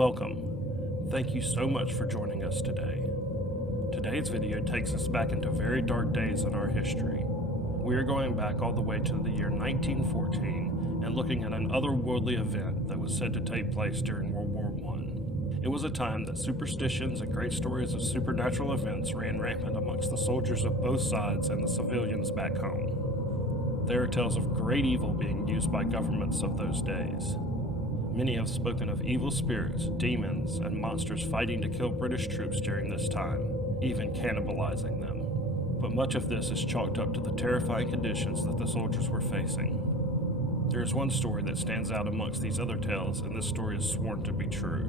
Welcome. Thank you so much for joining us today. Today's video takes us back into very dark days in our history. We are going back all the way to the year 1914 and looking at an otherworldly event that was said to take place during World War I. It was a time that superstitions and great stories of supernatural events ran rampant amongst the soldiers of both sides and the civilians back home. There are tales of great evil being used by governments of those days. Many have spoken of evil spirits, demons, and monsters fighting to kill British troops during this time, even cannibalizing them. But much of this is chalked up to the terrifying conditions that the soldiers were facing. There is one story that stands out amongst these other tales, and this story is sworn to be true.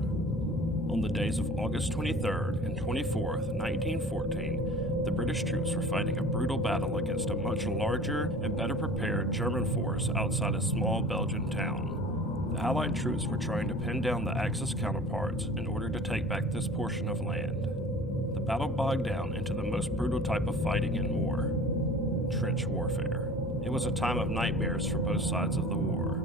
On the days of August 23rd and 24th, 1914, the British troops were fighting a brutal battle against a much larger and better prepared German force outside a small Belgian town. The Allied troops were trying to pin down the Axis counterparts in order to take back this portion of land. The battle bogged down into the most brutal type of fighting in war: trench warfare. It was a time of nightmares for both sides of the war.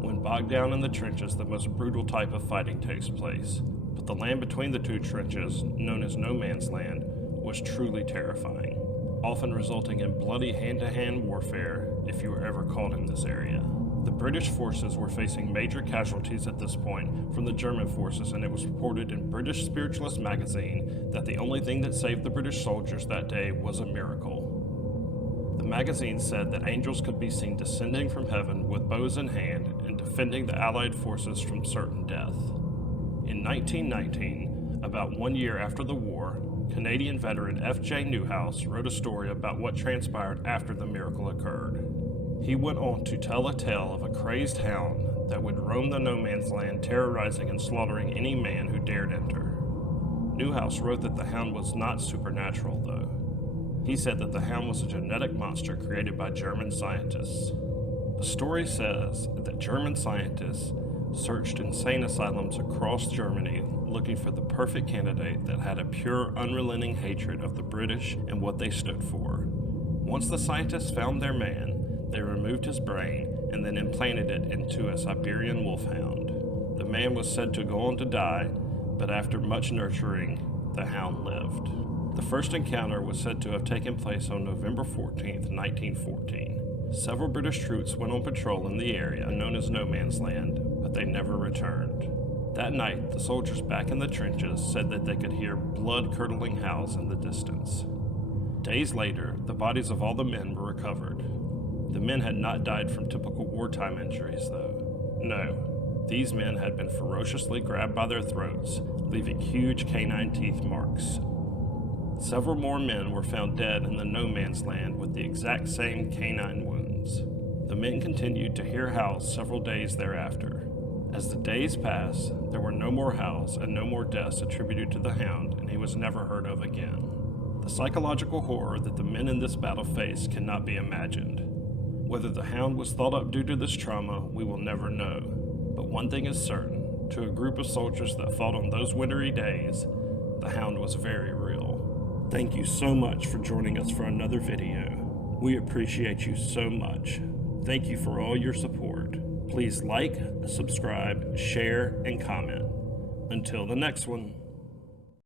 When bogged down in the trenches, the most brutal type of fighting takes place, but the land between the two trenches, known as no man's land, was truly terrifying, often resulting in bloody hand-to-hand warfare if you were ever caught in this area. The British forces were facing major casualties at this point from the German forces, and it was reported in British Spiritualist magazine that the only thing that saved the British soldiers that day was a miracle. The magazine said that angels could be seen descending from heaven with bows in hand and defending the Allied forces from certain death. In 1919, about 1 year after the war, Canadian veteran F.J. Newhouse wrote a story about what transpired after the miracle occurred. He went on to tell a tale of a crazed hound that would roam the no man's land, terrorizing and slaughtering any man who dared enter. Newhouse wrote that the hound was not supernatural, though. He said that the hound was a genetic monster created by German scientists. The story says that German scientists searched insane asylums across Germany looking for the perfect candidate that had a pure, unrelenting hatred of the British and what they stood for. Once the scientists found their man, they removed his brain and then implanted it into a Siberian wolfhound. The man was said to go on to die, but after much nurturing, the hound lived. The first encounter was said to have taken place on November 14th, 1914. Several British troops went on patrol in the area known as No Man's Land, but they never returned. That night, the soldiers back in the trenches said that they could hear blood-curdling howls in the distance. Days later, the bodies of all the men were recovered. The men had not died from typical wartime injuries, though. No, these men had been ferociously grabbed by their throats, leaving huge canine teeth marks. Several more men were found dead in the no man's land with the exact same canine wounds. The men continued to hear howls several days thereafter. As the days passed, there were no more howls and no more deaths attributed to the hound, and he was never heard of again. The psychological horror that the men in this battle faced cannot be imagined. Whether the hound was thought up due to this trauma, we will never know. But one thing is certain: to a group of soldiers that fought on those wintry days, the hound was very real. Thank you so much for joining us for another video. We appreciate you so much. Thank you for all your support. Please like, subscribe, share, and comment. Until the next one.